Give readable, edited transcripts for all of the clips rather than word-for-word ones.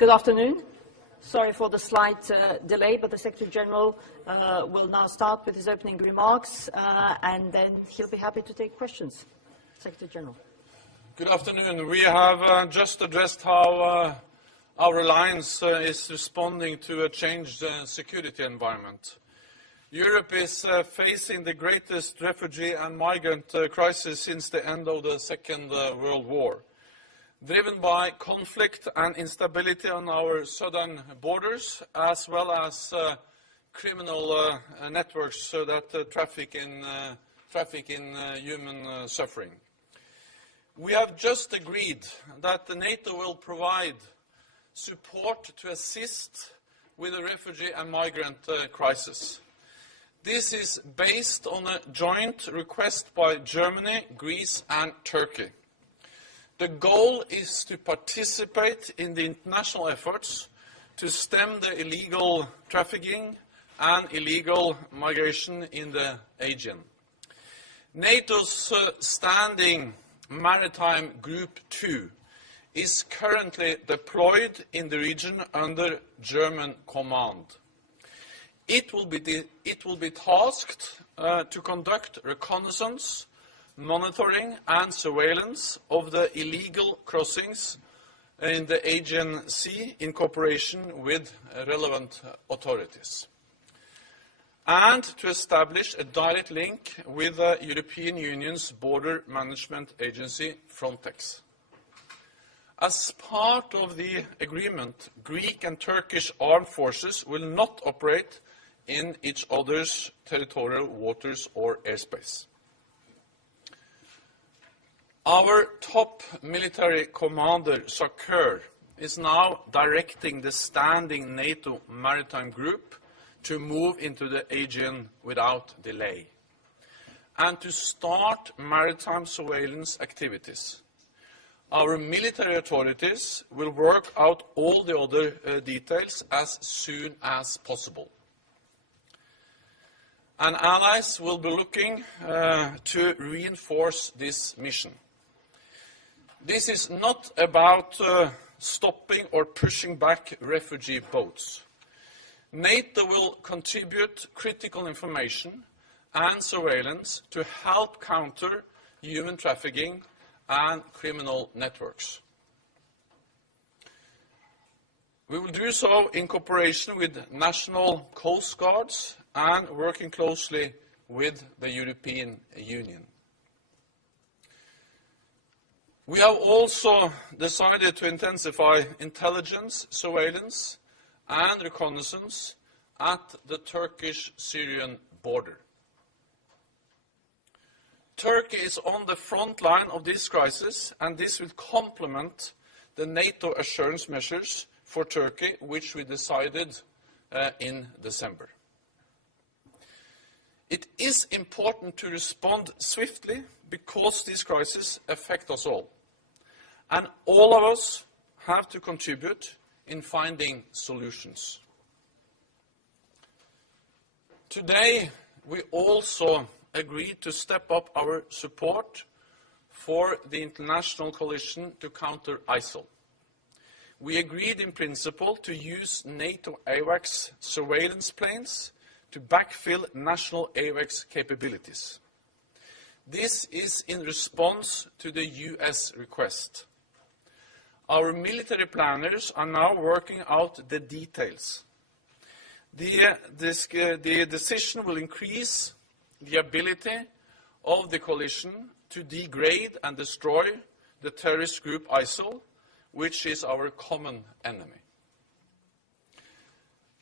Good afternoon. Sorry for the slight delay, but the Secretary General will now start with his opening remarks, and then he'll be happy to take questions. Secretary General. Good afternoon. We have just addressed how our alliance is responding to a changed security environment. Europe is facing the greatest refugee and migrant crisis since the end of the Second World War. Driven by conflict and instability on our southern borders, as well as criminal networks that traffic in human suffering. We have just agreed that the NATO will provide support to assist with the refugee and migrant crisis. This is based on a joint request by Germany, Greece and Turkey. The goal is to participate in the international efforts to stem the illegal trafficking and illegal migration in the Aegean. NATO's standing Maritime Group 2 is currently deployed in the region under German command. It will be tasked to conduct reconnaissance, monitoring and surveillance of the illegal crossings in the Aegean Sea in cooperation with relevant authorities, and to establish a direct link with the European Union's border management agency, Frontex. As part of the agreement, Greek and Turkish armed forces will not operate in each other's territorial waters or airspace. Our top military commander, Sakur, is now directing the standing NATO maritime group to move into the Aegean without delay and to start maritime surveillance activities. Our military authorities will work out all the other details as soon as possible. And allies will be looking to reinforce this mission. This is not about stopping or pushing back refugee boats. NATO will contribute critical information and surveillance to help counter human trafficking and criminal networks. We will do so in cooperation with national coast guards and working closely with the European Union. We have also decided to intensify intelligence, surveillance and reconnaissance at the Turkish-Syrian border. Turkey is on the front line of this crisis, and this will complement the NATO assurance measures for Turkey, which we decided in December. It is important to respond swiftly because this crisis affects us all. And all of us have to contribute in finding solutions. Today, we also agreed to step up our support for the international coalition to counter ISIL. We agreed in principle to use NATO AWACS surveillance planes to backfill national AWACS capabilities. This is in response to the US request. Our military planners are now working out the details. The decision will increase the ability of the coalition to degrade and destroy the terrorist group ISIL, which is our common enemy.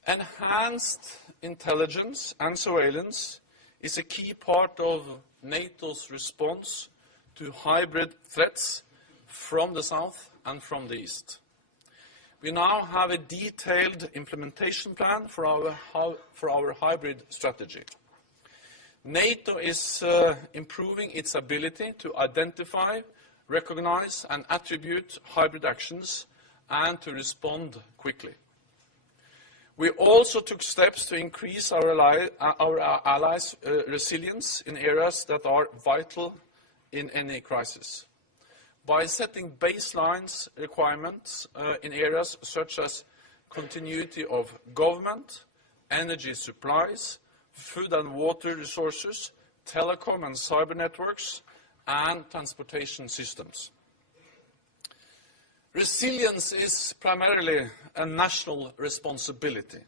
Enhanced intelligence and surveillance is a key part of NATO's response to hybrid threats from the south and from the east. We now have a detailed implementation plan for our hybrid strategy. NATO is improving its ability to identify, recognize and attribute hybrid actions and to respond quickly. We also took steps to increase our allies' resilience in areas that are vital in any crisis. by setting baselines requirements in areas such as continuity of government, energy supplies, food and water resources, telecom and cyber networks, and transportation systems. Resilience is primarily a national responsibility,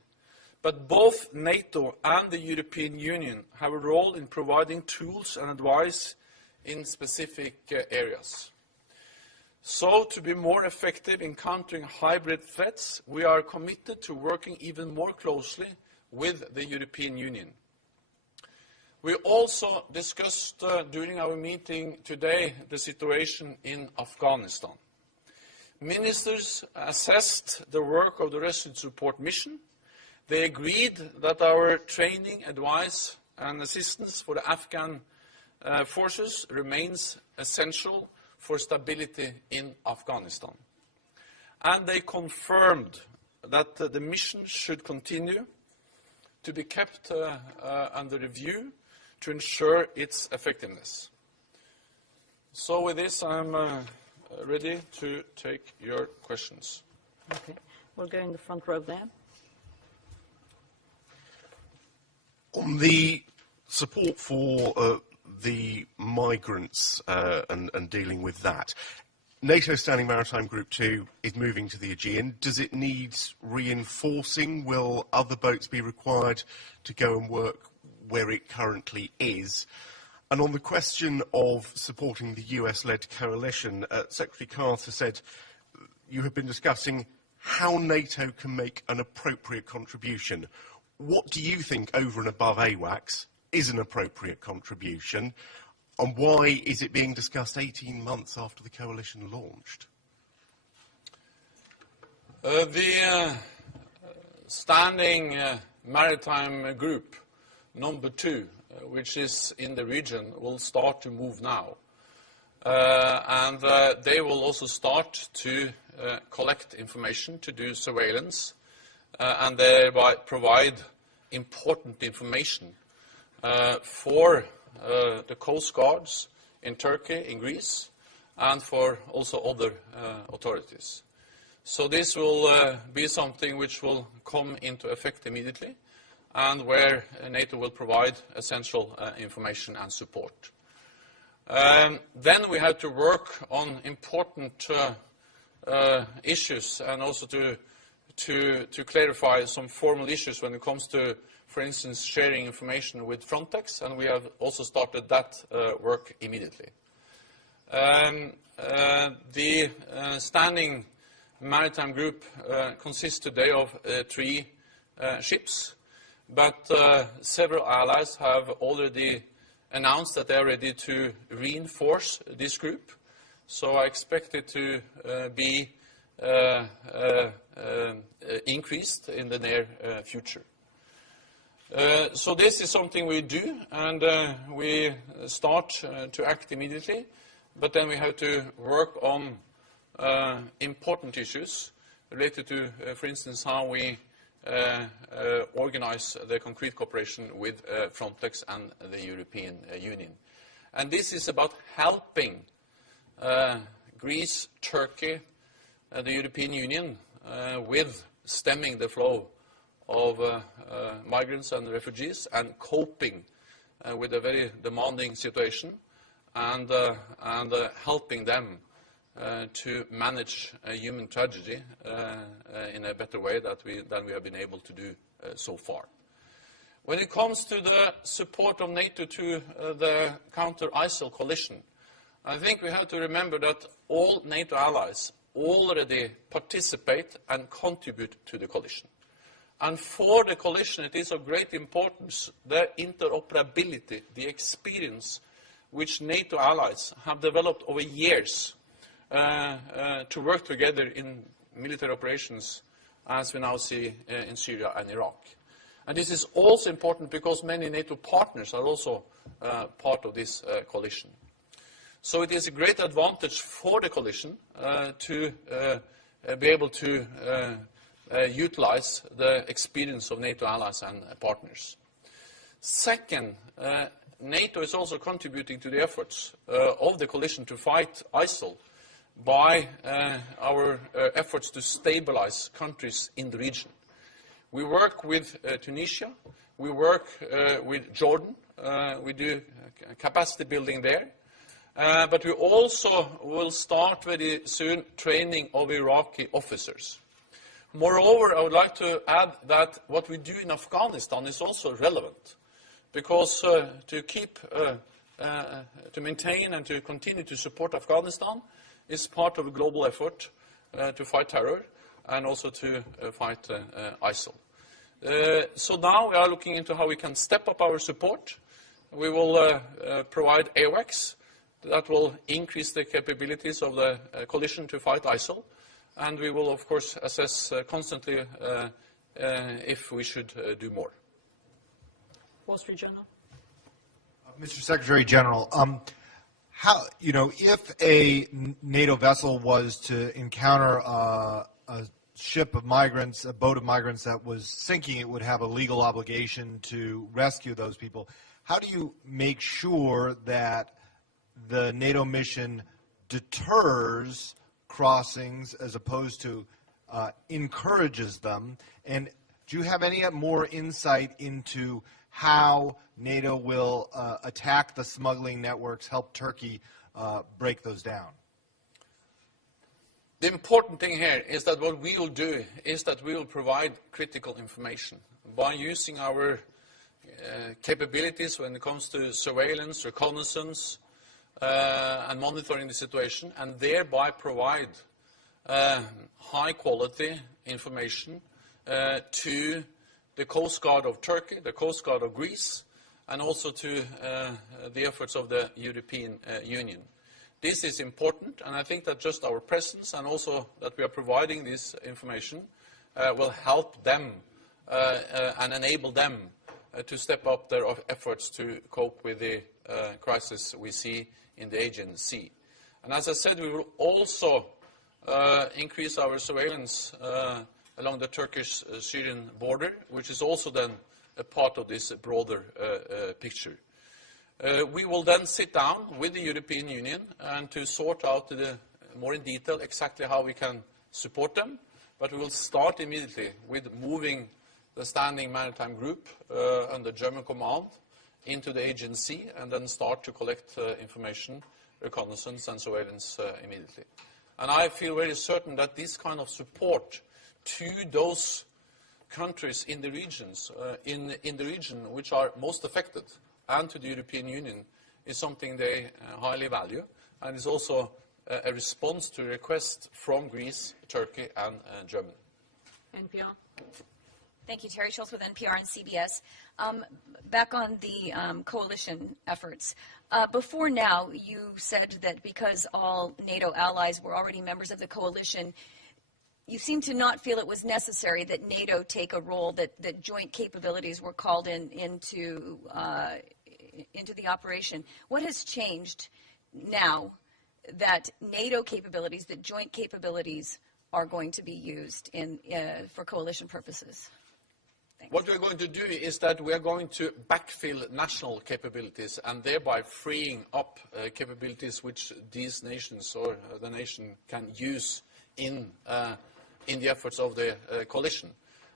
but both NATO and the European Union have a role in providing tools and advice in specific areas. So, to be more effective in countering hybrid threats, we are committed to working even more closely with the European Union. We also discussed during our meeting today the situation in Afghanistan. Ministers assessed the work of the Rescue Support Mission. They agreed that our training, advice and assistance for the Afghan forces remains essential for stability in Afghanistan. And they confirmed that the mission should continue to be kept under review to ensure its effectiveness. So with this, I'm ready to take your questions. Okay. We'll go in the front row there. On the support for the migrants and dealing with that, NATO Standing Maritime Group 2 is moving to the Aegean. Does it need reinforcing? Will other boats be required to go and work where it currently is? And on the question of supporting the US-led coalition, Secretary Carter said you have been discussing how NATO can make an appropriate contribution. What do you think, over and above AWACS, is an appropriate contribution, and why is it being discussed 18 months after the coalition launched? The Standing Maritime Group number 2, which is in the region, will start to move now. And they will also start to collect information, to do surveillance, and thereby provide important information for the coast guards in Turkey, in Greece, and for also other authorities. So this will be something which will come into effect immediately, and where NATO will provide essential information and support. Then we have to work on important issues, and also to clarify some formal issues when it comes to, for instance, sharing information with Frontex, and we have also started that work immediately. The Standing Maritime Group consists today of 3 ships, but several allies have already announced that they are ready to reinforce this group. So I expect it to be increased in the near future. So this is something we do, and we start to act immediately, but then we have to work on important issues related to, for instance, how we organize the concrete cooperation with Frontex and the European Union. And this is about helping Greece, Turkey, the European Union with stemming the flow of migrants and refugees, and coping with a very demanding situation, and helping them to manage a human tragedy in a better way than we have been able to do so far. When it comes to the support of NATO to the counter-ISIL coalition, I think we have to remember that all NATO allies already participate and contribute to the coalition. And for the coalition, it is of great importance, their interoperability, the experience which NATO allies have developed over years to work together in military operations, as we now see in Syria and Iraq. And this is also important because many NATO partners are also part of this coalition. So it is a great advantage for the coalition to be able to utilize the experience of NATO allies and partners. Second, NATO is also contributing to the efforts of the coalition to fight ISIL by our efforts to stabilize countries in the region. We work with Tunisia, we work with Jordan, we do capacity building there, but we also will start very soon training of Iraqi officers. Moreover, I would like to add that what we do in Afghanistan is also relevant, because to maintain and to continue to support Afghanistan is part of a global effort to fight terror and also to fight ISIL. So now we are looking into how we can step up our support. We will provide AWACS that will increase the capabilities of the coalition to fight ISIL. And we will, of course, assess constantly if we should do more. Wall Street Journal. Mr. Secretary General, if a NATO vessel was to encounter a ship of migrants, a boat of migrants that was sinking, it would have a legal obligation to rescue those people. How do you make sure that the NATO mission deters crossings as opposed to encourages them? And do you have any more insight into how NATO will attack the smuggling networks, help Turkey break those down? The important thing here is that what we will do is that we will provide critical information by using our capabilities when it comes to surveillance, reconnaissance, and monitoring the situation, and thereby provide high-quality information to the Coast Guard of Turkey, the Coast Guard of Greece, and also to the efforts of the European Union. This is important, and I think that just our presence and also that we are providing this information will help them and enable them to step up their efforts to cope with the crisis we see in the Aegean Sea. And as I said, we will also increase our surveillance along the Turkish-Syrian border, which is also then a part of this broader picture. We will then sit down with the European Union and to sort out more in detail exactly how we can support them, but we will start immediately with moving the Standing Maritime Group under German command into the Aegean Sea and then start to collect information, reconnaissance and surveillance immediately. And I feel very certain that this kind of support to those countries in the regions, in the region which are most affected, and to the European Union is something they highly value, and is also a response to a request from Greece, Turkey, and Germany. NPR. Thank you, Terry Schultz with NPR and CBS. Back on the coalition efforts. Before now, you said that because all NATO allies were already members of the coalition, you seem to not feel it was necessary that NATO take a role, that joint capabilities were called into the operation. What has changed now that NATO capabilities, that joint capabilities, are going to be used for coalition purposes? Thanks. What we're going to do is that we are going to backfill national capabilities and thereby freeing up capabilities which these nations or the nation can use in the efforts of the coalition.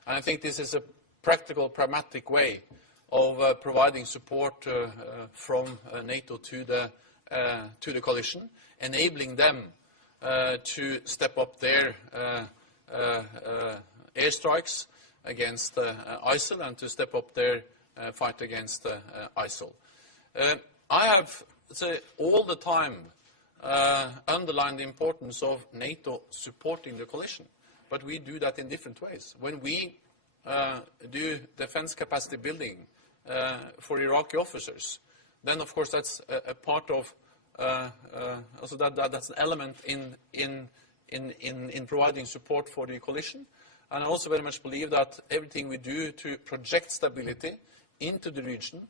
And I think this is a practical, pragmatic way of providing support from NATO to the coalition, enabling them to step up their airstrikes against ISIL and to step up their fight against ISIL. I have all the time underlined the importance of NATO supporting the coalition, but we do that in different ways. When we do defense capacity building for Iraqi officers, then of course that's a part of also that's an element in providing support for the coalition. And I also very much believe that everything we do to project stability into the region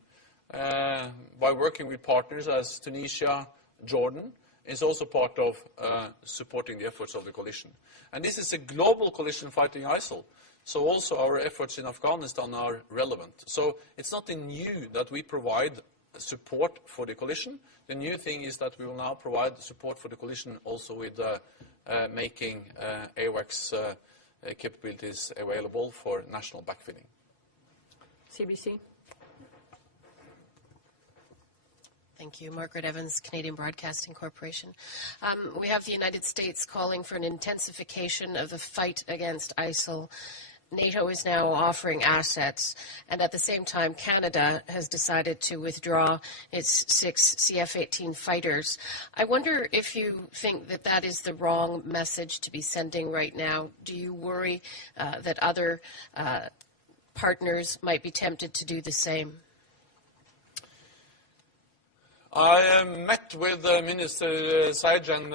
by working with partners as Tunisia, Jordan, is also part of supporting the efforts of the coalition. And this is a global coalition fighting ISIL, so also our efforts in Afghanistan are relevant. So it's nothing new that we provide support for the coalition. The new thing is that we will now provide support for the coalition also with making AWACS capabilities available for national backfilling. CBC. Thank you. Margaret Evans, Canadian Broadcasting Corporation. We have the United States calling for an intensification of the fight against ISIL. NATO is now offering assets, and at the same time, Canada has decided to withdraw its 6 CF-18 fighters. I wonder if you think that that is the wrong message to be sending right now. Do you worry that other partners might be tempted to do the same? I met with Minister Sajan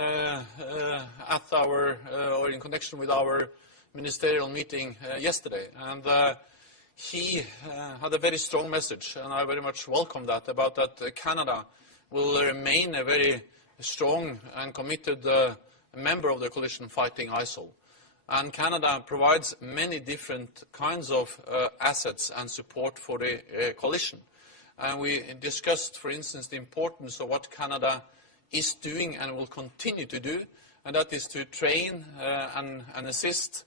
at our, or in connection with our ministerial meeting yesterday, and he had a very strong message, and I very much welcome that, about that Canada will remain a very strong and committed member of the coalition fighting ISIL. And Canada provides many different kinds of assets and support for the coalition. And we discussed, for instance, the importance of what Canada is doing and will continue to do, and that is to train and assist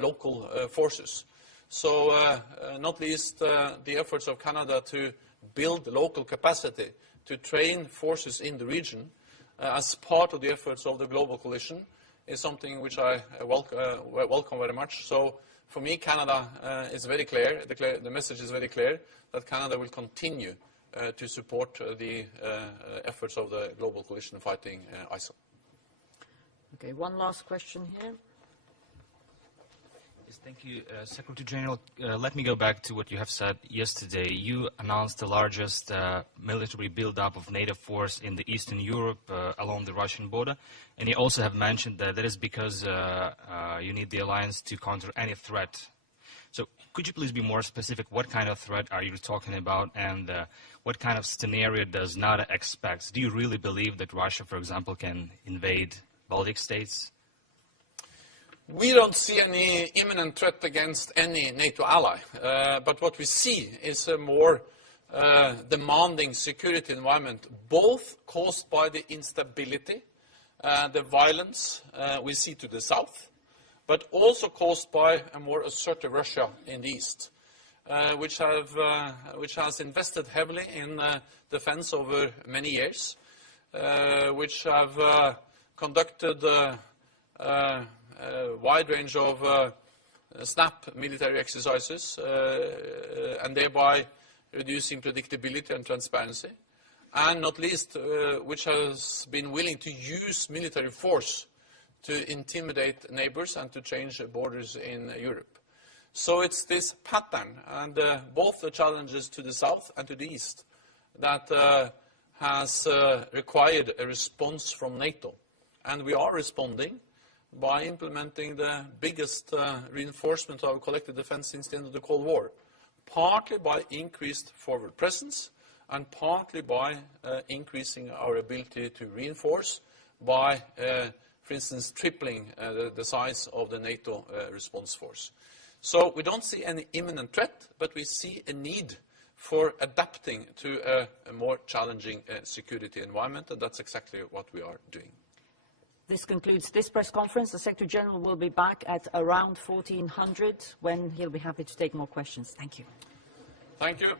local forces. So not least the efforts of Canada to build local capacity to train forces in the region as part of the efforts of the global coalition is something which I welcome very much. So for me, Canada is very clear. The message is very clear that Canada will continue to support the efforts of the global coalition fighting ISIL. Okay, one last question here. Yes, thank you, Secretary General. Let me go back to what you have said yesterday. You announced the largest military build-up of NATO force in the Eastern Europe along the Russian border, and you also have mentioned that that is because you need the alliance to counter any threat. So could you please be more specific? What kind of threat are you talking about, and what kind of scenario does NATO expect? Do you really believe that Russia, for example, can invade Baltic states? We don't see any imminent threat against any NATO ally, but what we see is a more demanding security environment, both caused by the instability, the violence we see to the south, but also caused by a more assertive Russia in the east, which has invested heavily in defense over many years, which have conducted a wide range of snap military exercises and thereby reducing predictability and transparency, and not least which has been willing to use military force to intimidate neighbors and to change borders in Europe. So it's this pattern, and both the challenges to the south and to the east, that has required a response from NATO. And we are responding by implementing the biggest reinforcement of our collective defense since the end of the Cold War, partly by increased forward presence and partly by increasing our ability to reinforce by, for instance, tripling the size of the NATO response force. So we don't see any imminent threat, but we see a need for adapting to a more challenging security environment, and that's exactly what we are doing. This concludes this press conference. The Secretary General will be back at around 1400 when he'll be happy to take more questions. Thank you. Thank you.